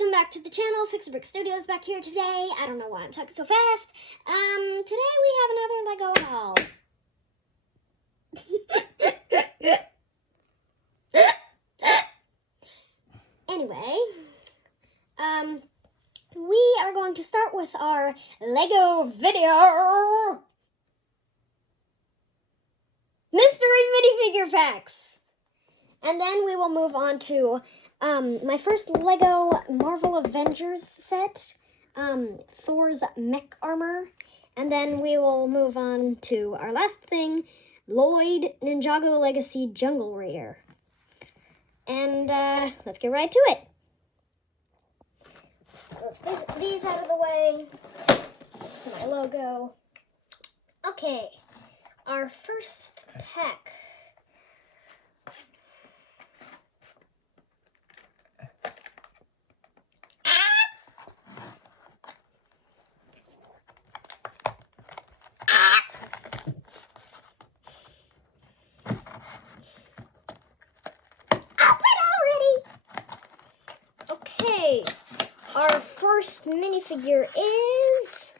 welcome back to the channel. Fix-A-Brick Studios back here today. I don't know why I'm talking so fast. Today we have another Lego haul. Anyway, we are going to start with our Lego video. Mystery minifigure packs. And then we will move on to my first Lego Marvel Avengers set, Thor's mech armor, and then we will move on to our last thing, Lloyd Ninjago Legacy Jungle Raider. And let's get right to it. Lift these out of the way. This is my logo. Okay, our first pack. Okay, our first minifigure is...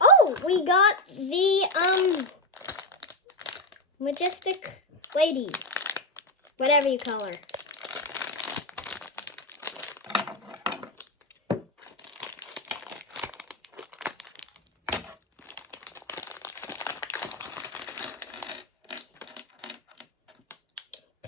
Oh, we got the, Majestic Lady. Whatever you call her.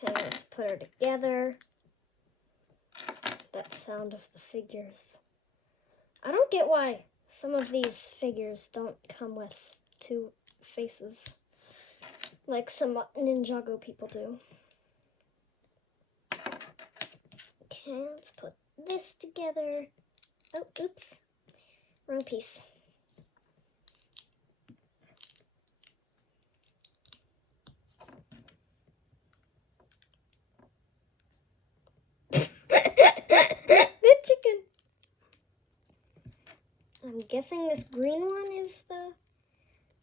Okay, let's put her together. That sound of the figures. I don't get why some of these figures don't come with two faces, like some Ninjago people do. Okay, let's put this together. Oh, oops. Wrong piece. The chicken. I'm guessing this green one is the...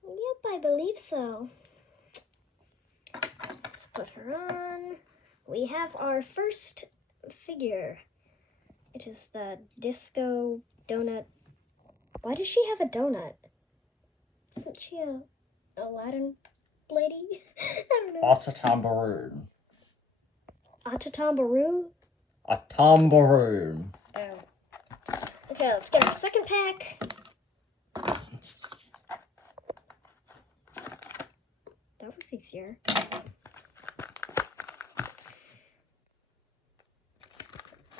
Yep, I believe so. Let's put her on. We have our first figure. It is the Disco Donut. Why does she have a donut? Isn't she a Aladdin lady? I don't know. Atatambaroon. Atatambaroo? A tambaroon. Oh. Okay, let's get our second pack. That was easier.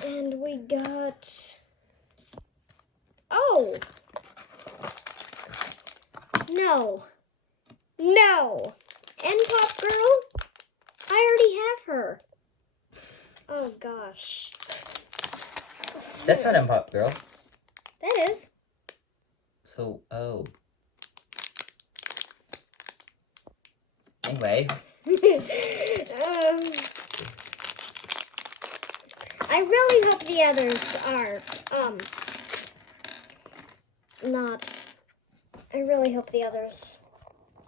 And we got... Oh! No. No! N-Pop Girl? I already have her. Oh, gosh. That's not N-Pop Girl. That is. So, oh. Anyway. I really hope the others are, not. I really hope the others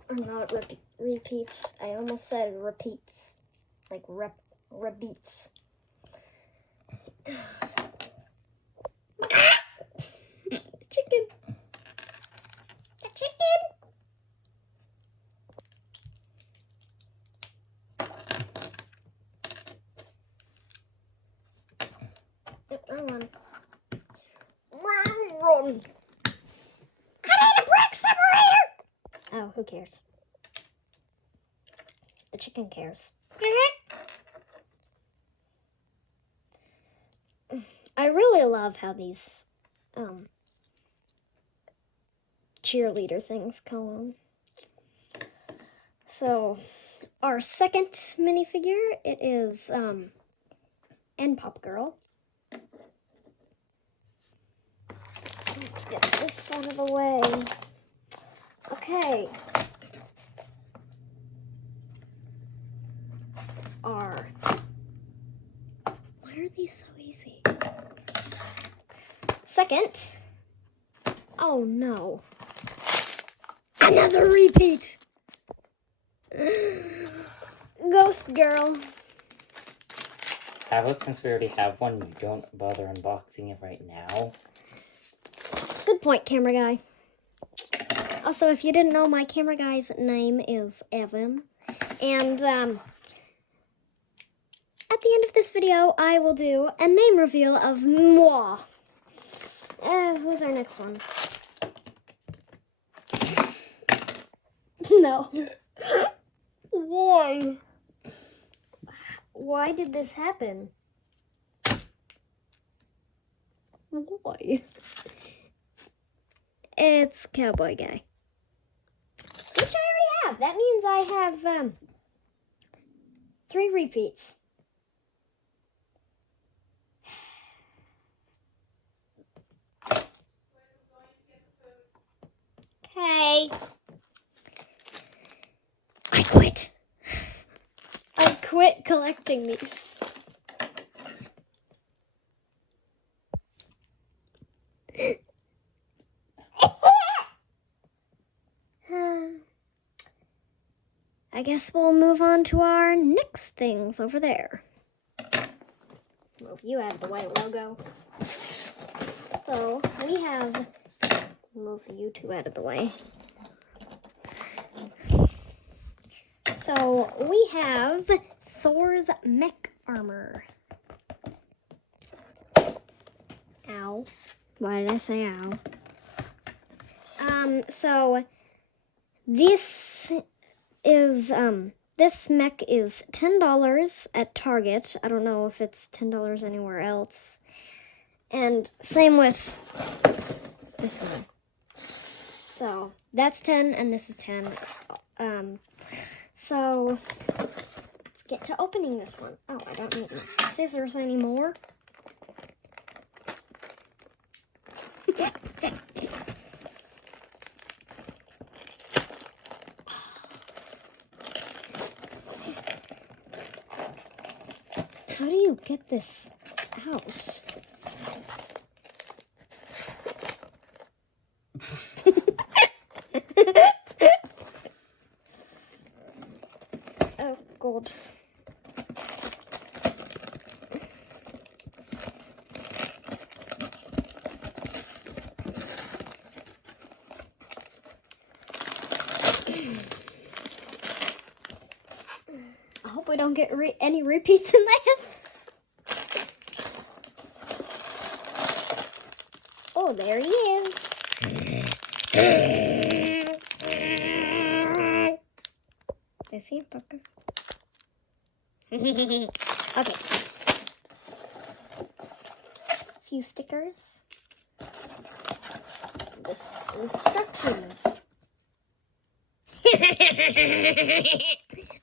are not repeats. I almost said repeats. Like repeats. Chicken. The chicken. Wrong one. Wrong. I need a brick separator. Oh, who cares? The chicken cares. I really love how these cheerleader things come on. So, our second minifigure, it is N-Pop Girl. Let's get this out of the way. Okay. Why are these so easy? Second. Oh no. Another repeat. Ghost girl. How about since we already have one, you don't bother unboxing it right now? Good point, camera guy. Also, if you didn't know, my camera guy's name is Evan. And at the end of this video, I will do a name reveal of moi. Who's our next one? No. Why? Why did this happen? Why? It's Cowboy Guy. Which I already have. That means I have 3 repeats. Okay. I quit. I quit collecting these. I guess we'll move on to our next things over there. Move you out of the way, logo. So we have, move you two out of the way. So we have Thor's mech armor. Ow. Why did I say ow? So this is, this mech is $10 at Target. I don't know if it's $10 anywhere else. And same with this one. So that's 10 and this is 10. So let's get to opening this one. Oh, I don't need my scissors anymore. How do you get this out? Oh, God. I hope we don't get any repeats in this. Oh, there he is. Is he a fucker? Okay. A few stickers. This instructions.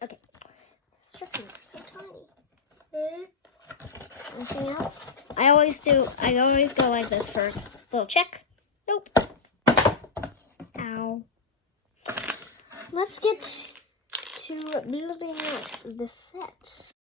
Okay. Instructions are so tiny. Anything else? I always go like this for a little check. Nope. Ow. Let's get to building the set.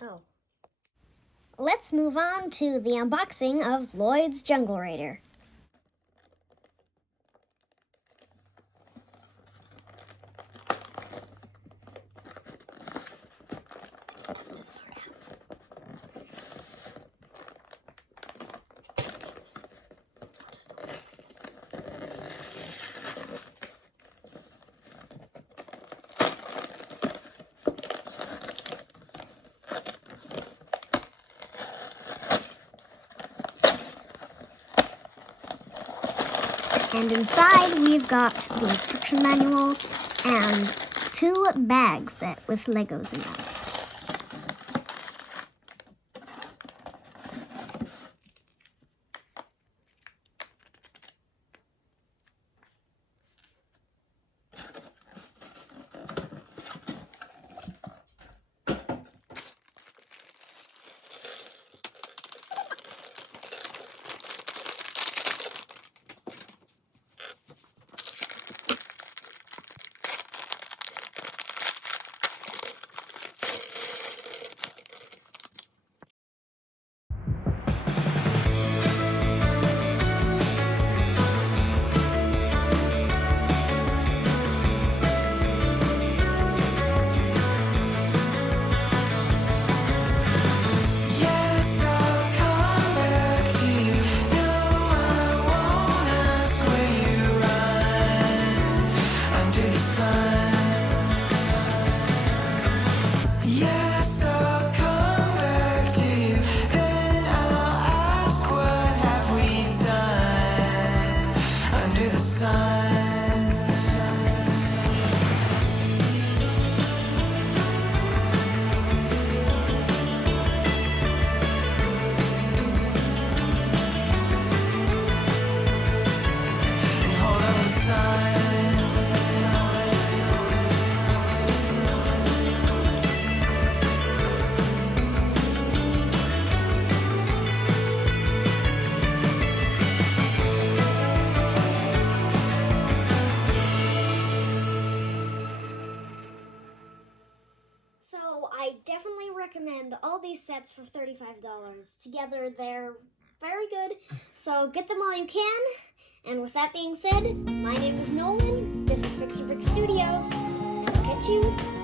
Oh. Let's move on to the unboxing of Lloyd's Jungle Raider. And inside we've got the instruction manual and 2 bags with Legos in them. and all these sets for $35. Together, they're very good, so get them all you can. And with that being said, my name is Nolan, this is Fixer Brick Studios, and I'll catch you